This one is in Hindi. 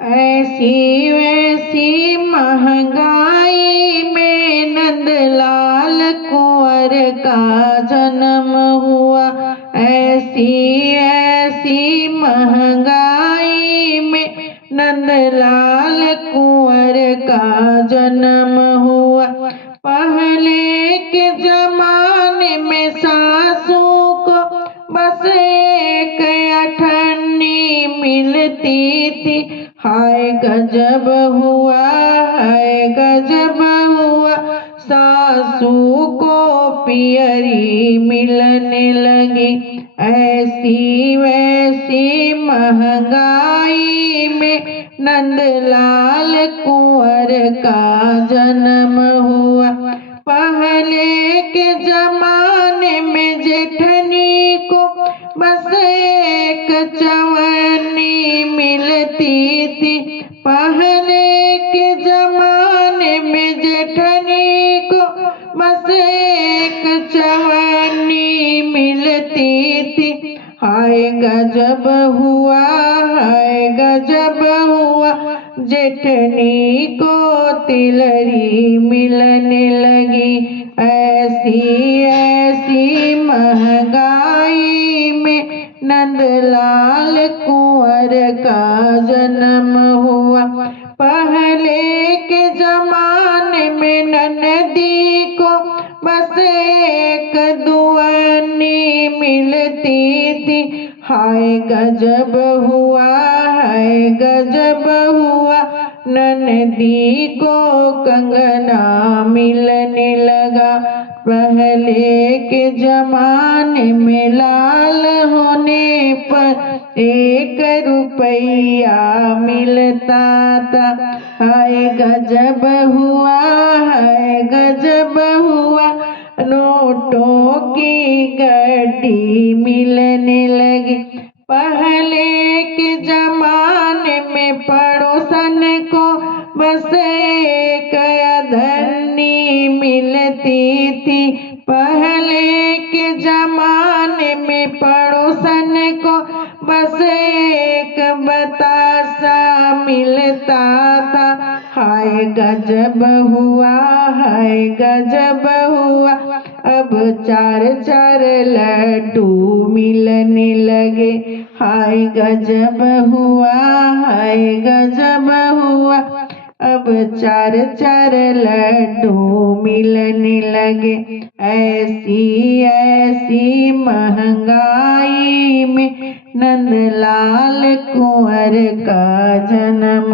ऐसी वैसी महंगाई में नंदलाल कुंवर का जन्म हुआ। ऐसी ऐसी महंगाई में नंदलाल कुंवर का जन्म हुआ। पहले के जमाने में सासू को बस एक अठन्नी मिलती थी। हाय गजब हुआ, हाय गजब हुआ, सासू को पियरी मिलने लगी। ऐसी वैसी महंगाई में नंदलाल कुंवर का जन्म हुआ। पहले के जमाने में जेठनी को बस एक चवन्नी मिलती थी। पहले के जमाने में जेठनी को बस एक चवन्नी मिलती थी। हाय गजब हुआ, हाय गजब हुआ, जेठनी को तिलरी मिलने लगी। ऐसी ऐसी महंगाई में नंदलाल कुंवर का जन्म हुआ। पहले के जमाने में ननदी को बस एक दुआनी मिलती थी। हाय गजब हुआ, हाय गजब हुआ, ननदी को कंगना मिलने लगा। पहले के जमाने में लाल होने पर 1 रुपया मिलता था। हाय गजब हुआ, हाय गजब हुआ, नोटों की गड्डी मिलने लगी। पहले के जमाने में पड़ोसन को बस एक अधन्नी मिलती थी। पहले के जमाने में पड़ोसन को बस एक बतासा मिलता था। हाय गजब हुआ, हाय गजब हुआ, अब 4-4 लड्डू मिलने लगे। हाय गजब हुआ, हाय गजब हुआ, अब 4-4 लड्डू मिलने लगे। ऐसी ऐसी महंगाई में नंदलाल कुंवर का जन्म